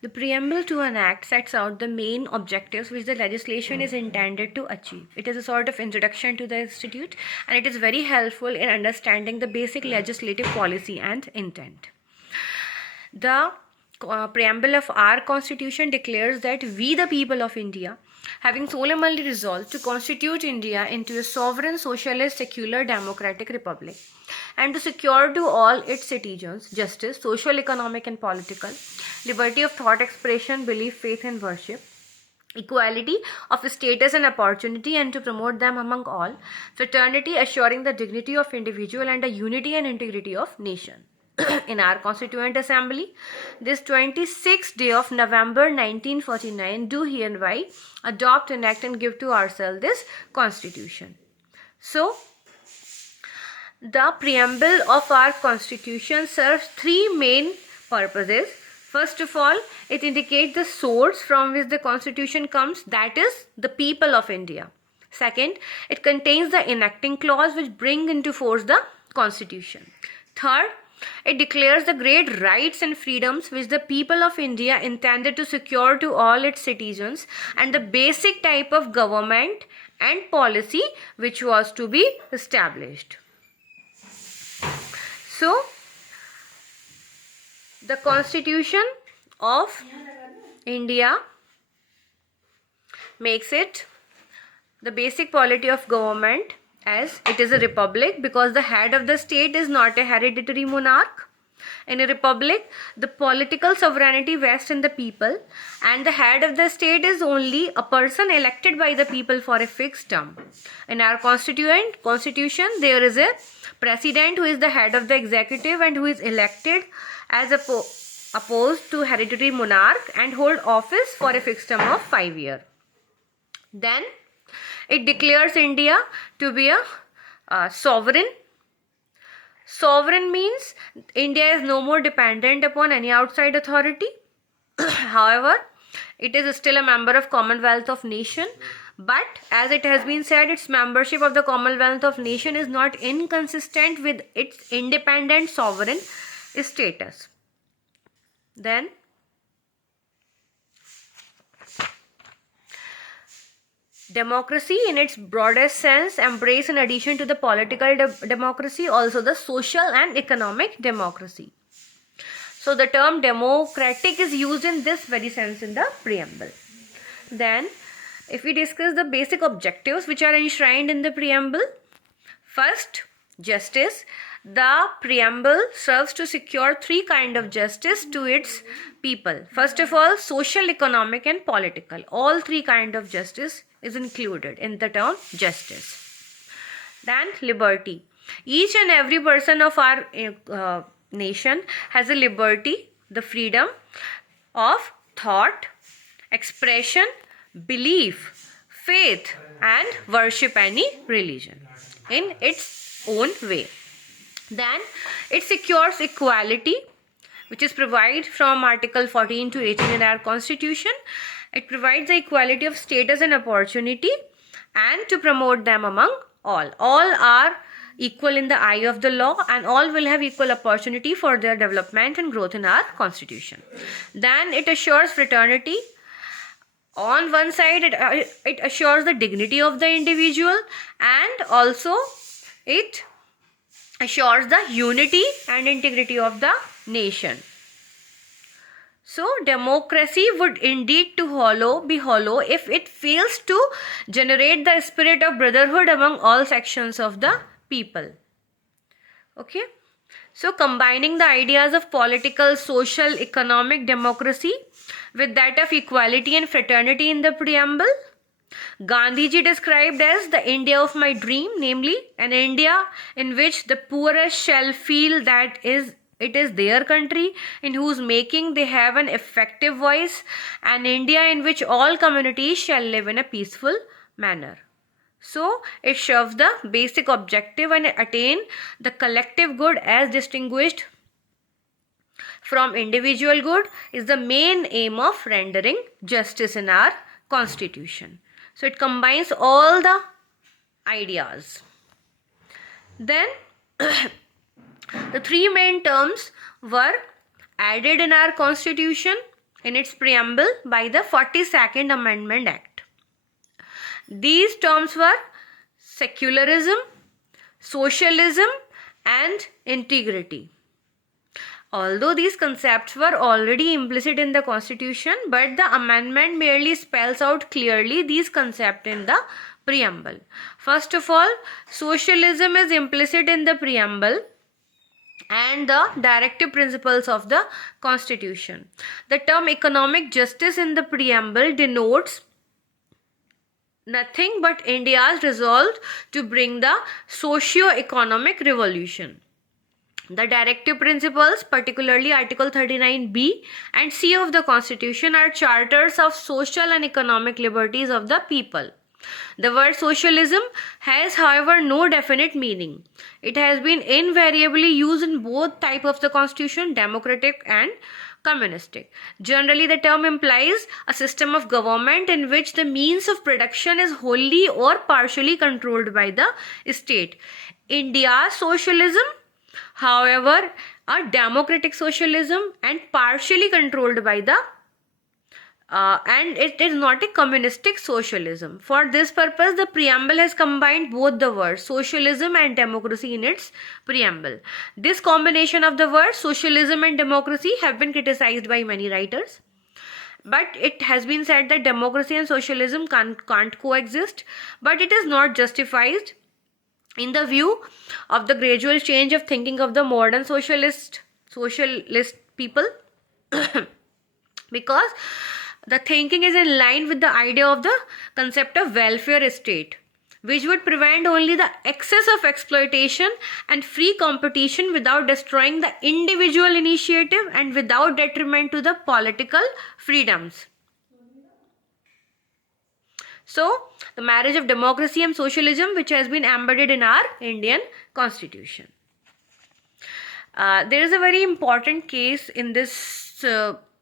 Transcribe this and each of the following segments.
The preamble to an act sets out the main objectives which the legislation is intended to achieve. It is a sort of introduction to the institute, and it is very helpful in understanding the basic legislative policy and intent. The preamble of our constitution declares that we, the people of India, having solemnly resolved to constitute India into a sovereign, socialist, secular, democratic republic, and to secure to all its citizens justice, social, economic, and political, liberty of thought expression, belief, faith, and worship, equality of status and opportunity, and to promote them among all, fraternity, assuring the dignity of individual and the unity and integrity of nation. In our Constituent Assembly, this 26th day of November 1949, do hereby adopt, enact, and give to ourselves this Constitution. So, the preamble of our Constitution serves three main purposes. First of all, it indicates the source from which the Constitution comes, that is, the people of India. Second, it contains the enacting clause which bring into force the Constitution. Third, it declares the great rights and freedoms which the people of India intended to secure to all its citizens, and the basic type of government and policy which was to be established. So, the Constitution of India makes it the basic polity of government, as it is a republic, because the head of the state is not a hereditary monarch. In a republic, the political sovereignty vests in the people, and the head of the state is only a person elected by the people for a fixed term. In our constitution, there is a president who is the head of the executive and who is elected as opposed to hereditary monarch and hold office for a fixed term of 5 years. Then it declares India to be a sovereign. Sovereign means India is no more dependent upon any outside authority. However, it is still a member of Commonwealth of Nation. But as it has been said, its membership of the Commonwealth of Nation is not inconsistent with its independent sovereign status. Then, democracy in its broadest sense embrace, in addition to the political democracy, also the social and economic democracy. So the term democratic is used in this very sense in the preamble. Then, if we discuss the basic objectives which are enshrined in the preamble, first, justice. The preamble serves to secure three kinds of justice to its people. First of all, social, economic, and political. All three kinds of justice is included in the term justice. Then, liberty. Each and every person of our nation has a liberty, the freedom of thought, expression, belief, faith, and worship any religion in its own way. Then it secures equality, which is provided from Article 14 to 18 in our Constitution. It provides the equality of status and opportunity, and to promote them among all. All are equal in the eye of the law, and all will have equal opportunity for their development and growth in our Constitution. Then it assures fraternity. On one side, it assures the dignity of the individual, and also it assures the unity and integrity of the nation. So, democracy would indeed be hollow if it fails to generate the spirit of brotherhood among all sections of the people. Okay. So, combining the ideas of political, social, economic democracy with that of equality and fraternity in the preamble, Gandhiji described as the India of my dream, namely an India in which the poorest shall feel that it is their country, in whose making they have an effective voice, an India in which all communities shall live in a peaceful manner. So, it serves the basic objective and attain the collective good as distinguished from individual good is the main aim of rendering justice in our Constitution. So, it combines all the ideas. Then, the three main terms were added in our Constitution. in its preamble by the 42nd Amendment Act. These terms were secularism, socialism, and integrity. Although these concepts were already implicit in the Constitution, but the amendment merely spells out clearly these concepts in the preamble. First of all, socialism is implicit in the preamble and the directive principles of the Constitution. The term economic justice in the preamble denotes nothing but India's resolve to bring the socio-economic revolution. The directive principles, particularly Article 39B and C of the Constitution, are charters of social and economic liberties of the people. The word socialism has, however, no definite meaning. It has been invariably used in both types of the Constitution, democratic and communistic. Generally, the term implies a system of government in which the means of production is wholly or partially controlled by the state. India's socialism, however, a democratic socialism and partially controlled by the and it is not a communistic socialism. For this purpose, the preamble has combined both the words socialism and democracy in its preamble. This combination of the words socialism and democracy have been criticized by many writers. But it has been said that democracy and socialism can't coexist. But it is not justified in the view of the gradual change of thinking of the modern socialist people because the thinking is in line with the idea of the concept of welfare state, which would prevent only the excess of exploitation and free competition without destroying the individual initiative and without detriment to the political freedoms. So, the marriage of democracy and socialism, which has been embedded in our Indian Constitution. There is a very important case in this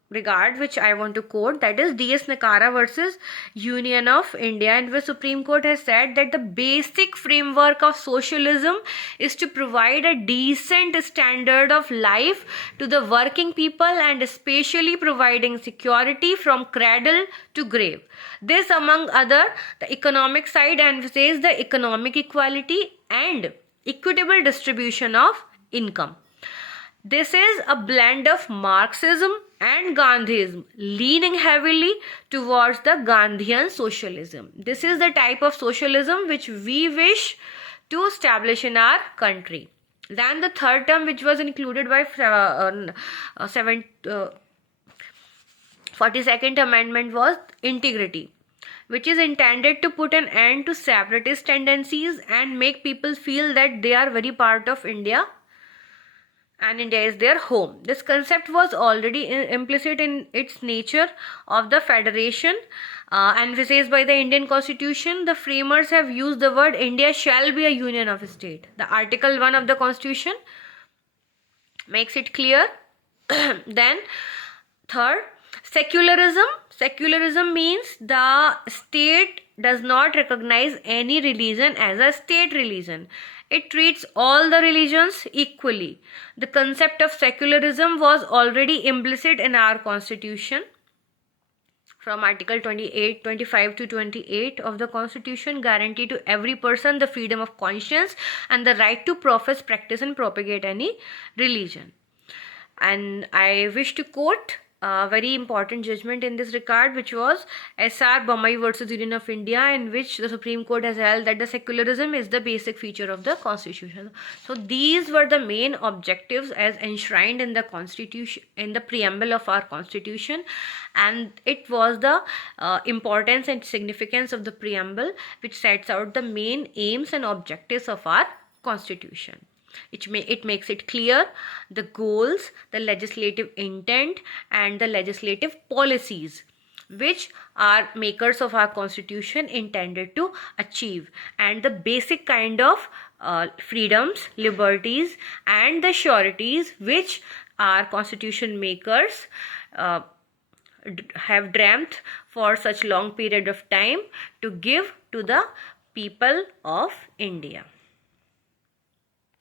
regard which I want to quote, that is D.S. Nakara versus Union of India, in which Supreme Court has said that the basic framework of socialism is to provide a decent standard of life to the working people and especially providing security from cradle to grave. This, among other, the economic side emphasizes the economic equality and equitable distribution of income. This is a blend of Marxism and Gandhism, leaning heavily towards the Gandhian socialism. This is the type of socialism which we wish to establish in our country. Then the third term, which was included by 42nd Amendment, was integrity, which is intended to put an end to separatist tendencies and make people feel that they are very part of India and India is their home. This concept was already implicit in its nature of the federation emphasized by the Indian Constitution. The framers have used the word India shall be a union of state. The Article 1 of the Constitution makes it clear. Then third, secularism. Secularism means the state does not recognize any religion as a state religion. It treats all the religions equally. The concept of secularism was already implicit in our Constitution. From Article 25 to 28 of the Constitution guarantee to every person the freedom of conscience and the right to profess, practice and propagate any religion. And I wish to quote a very important judgment in this regard, which was S.R. Bommai versus Union of India, in which the Supreme Court has held that the secularism is the basic feature of the Constitution. So these were the main objectives as enshrined in the Constitution, in the preamble of our Constitution, and it was the importance and significance of the preamble which sets out the main aims and objectives of our Constitution. It makes it clear the goals, the legislative intent and the legislative policies which our makers of our Constitution intended to achieve, and the basic kind of freedoms, liberties and the sureties which our Constitution makers have dreamt for such long period of time to give to the people of India.